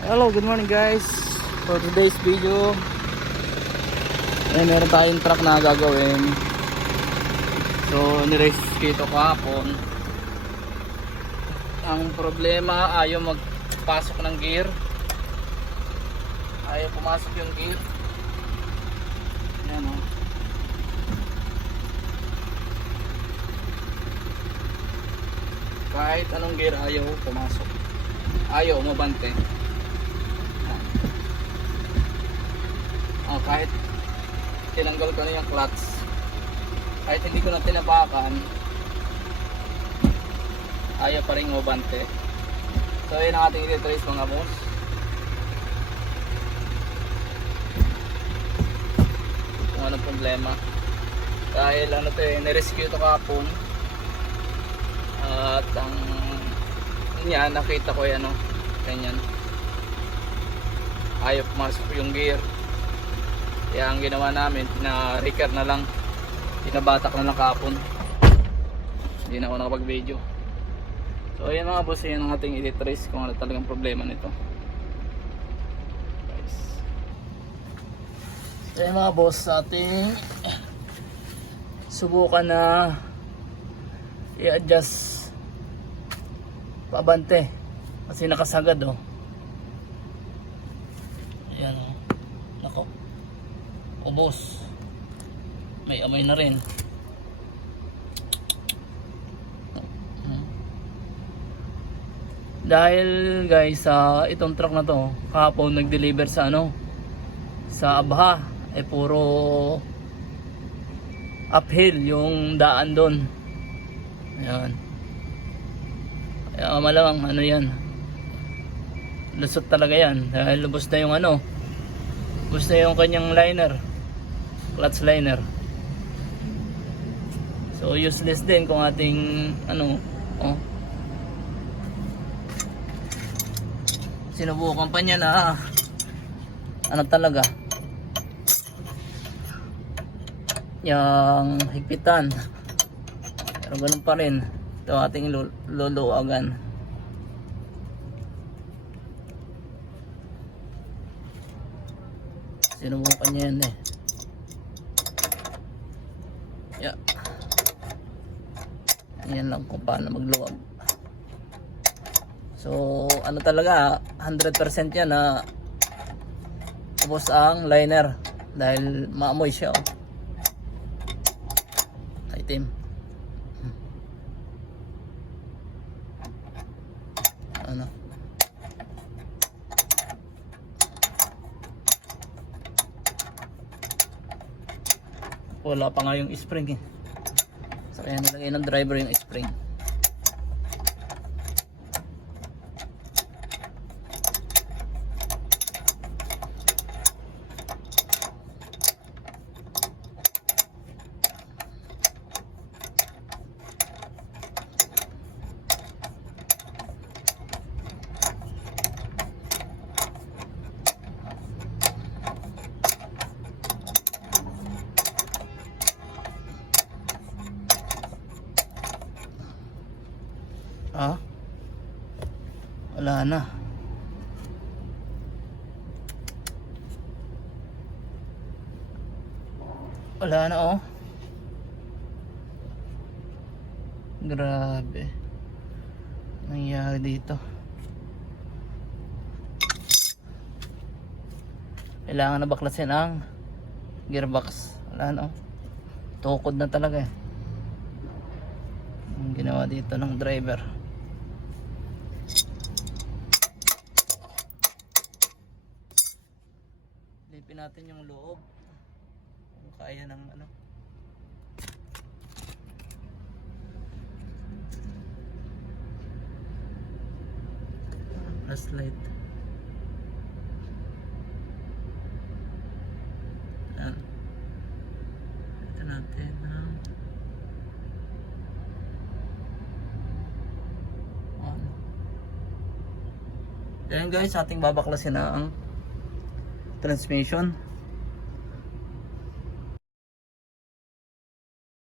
Hello, good morning guys. For today's video, eh, meron tayong truck na gagawin. So, nirescue ito kahapon. Ang problema, ayaw magpasok ng gear. Ayaw pumasok yung gear. Yan o. Kahit anong gear, ayaw pumasok. Ayaw umabante. Ah, kahit tinanggal ko na yung clutch kahit hindi ko na tinapakan ayaw pa rin umabante. So yun ang ating i-trace mga boss. Kung anong problema. Dahil ano to eh nirescue to kapong at ang yan nakita ko yan ano ganyan. Ayaw pumasok yung gear kaya ang ginawa namin, pina-recar na lang. Pinabatak na lang kapon. Hindi na ako nakapag-video. So ayan mga boss, yan ang ating i-trace kung ano talagang problema nito. Guys. So ayan mga boss, ating subukan na i-adjust pabante. Kasi nakasagad oh. Ayan oh. Nako ubos. May amoy na rin. Dahil guys sa itong truck na to kahapon nag-deliver sa ano sa Abha. Eh puro uphill yung daan doon. Ayan. Kaya malamang ano yan lusot talaga yan. Dahil lubos na yung ano lubos na yung kanyang liner clutch liner. So useless din kung ating ano oh. Sinubukan pa niya na ano talaga? Yung higpitan. Pero ganun pa rin. Ito ating lu- luluwagan. Sinubukan niya yan eh yeah. yan lang kung paano magluwag so ano talaga 100% yan na tapos ang liner dahil maamoy siya oh. item ano wala pa nga yung spring eh. So kaya nilagay ng driver yung spring Ah? Wala na. Wala na oh. Grabe. Nangyari dito. Kailangan na baklasin ang gearbox. Wala na oh. Tukod na talaga eh. Ang ginawa dito ng driver. Lipin natin yung loob. Kung kaya ng ano. Last light. Yan. Ito natin ang on. Yan guys, ating babaklasin na ang transmission.